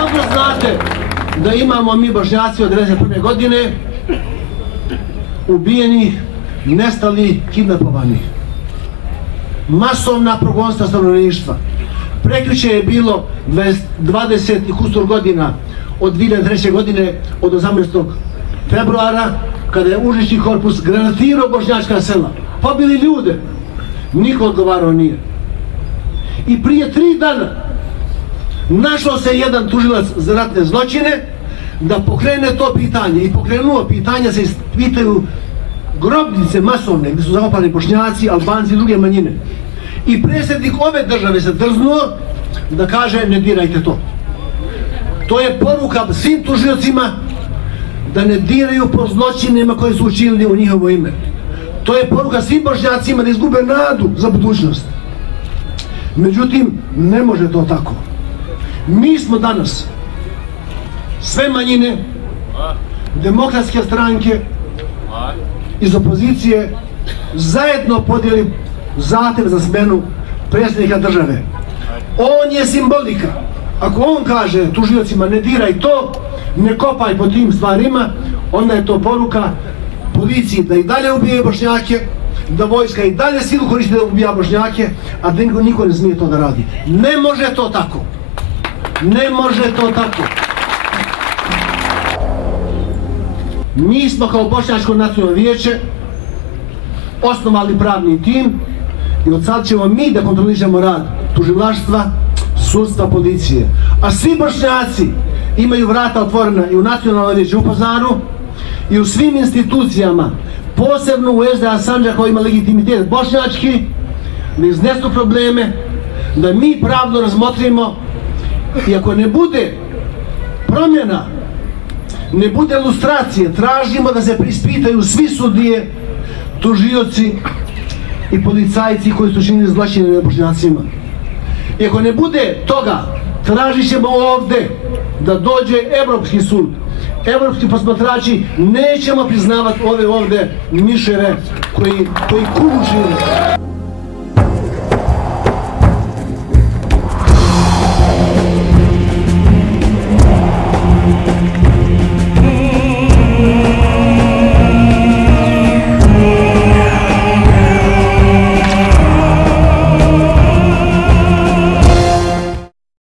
dobro znate da imamo mi Bošnjaci od 1991. godine ubijenih, nestalih, kidnapovanih. Masovna progonstva stanovništva. Prekjuče je bilo 20 i kusur godina od 2003. godine, od 18. februara, kada je Užički korpus granatirao bošnjačka sela. Pobili ljude. Niko odgovarao nije. I prije 3 dana našao se jedan tužilac za ratne zločine da pokrene to pitanje. I pokrenuo pitanje, se ispitaju grobnice masovne gdje su zakopani Bošnjaci, Albanci i druge manjine. I predsjednik ove države se drznuo da kaže ne dirajte to. To je poruka svim tužiocima da ne diraju po zločinima koje su učinili u njihovo ime. To je poruka svim Bošnjacima da izgube nadu za budućnost. Međutim, ne može to tako. Mi smo danas sve manjine, demokratske stranke iz opozicije zajedno podijeli zahtev za smjenu predsjednika države. On je simbolika. Ako on kaže tužiocima ne diraj to, ne kopaj po tim stvarima, onda je to poruka policiji da i dalje ubije Bošnjake, da vojska i dalje silu koristi da ubija Bošnjake, a da niko ne smije to da radi. Ne može to tako. Ne može to tako. Mi smo kao Bošnjačko nacionalno vijeće osnovali pravni tim i od sad ćemo mi da kontrolišemo rad tužilaštva, sudstva, policije. A svi Bošnjaci imaju vrata otvorena i u Nacionalnom vijeću u Pazaru i u svim institucijama, posebno u SDA Sandžaka koji ima legitimitet bošnjački, da iznesu probleme, da mi pravno razmotrimo i ako ne bude promjena, ne bude lustracije, tražimo da se preispitaju svi sudije, tužioci i policajci koji su činili zločine nad Bošnjacima. I ako ne bude toga, tražit ćemo ovdje da dođe Evropski sud. Evropski posmatrači nećemo priznavati ove ovdje miševe koji kužu.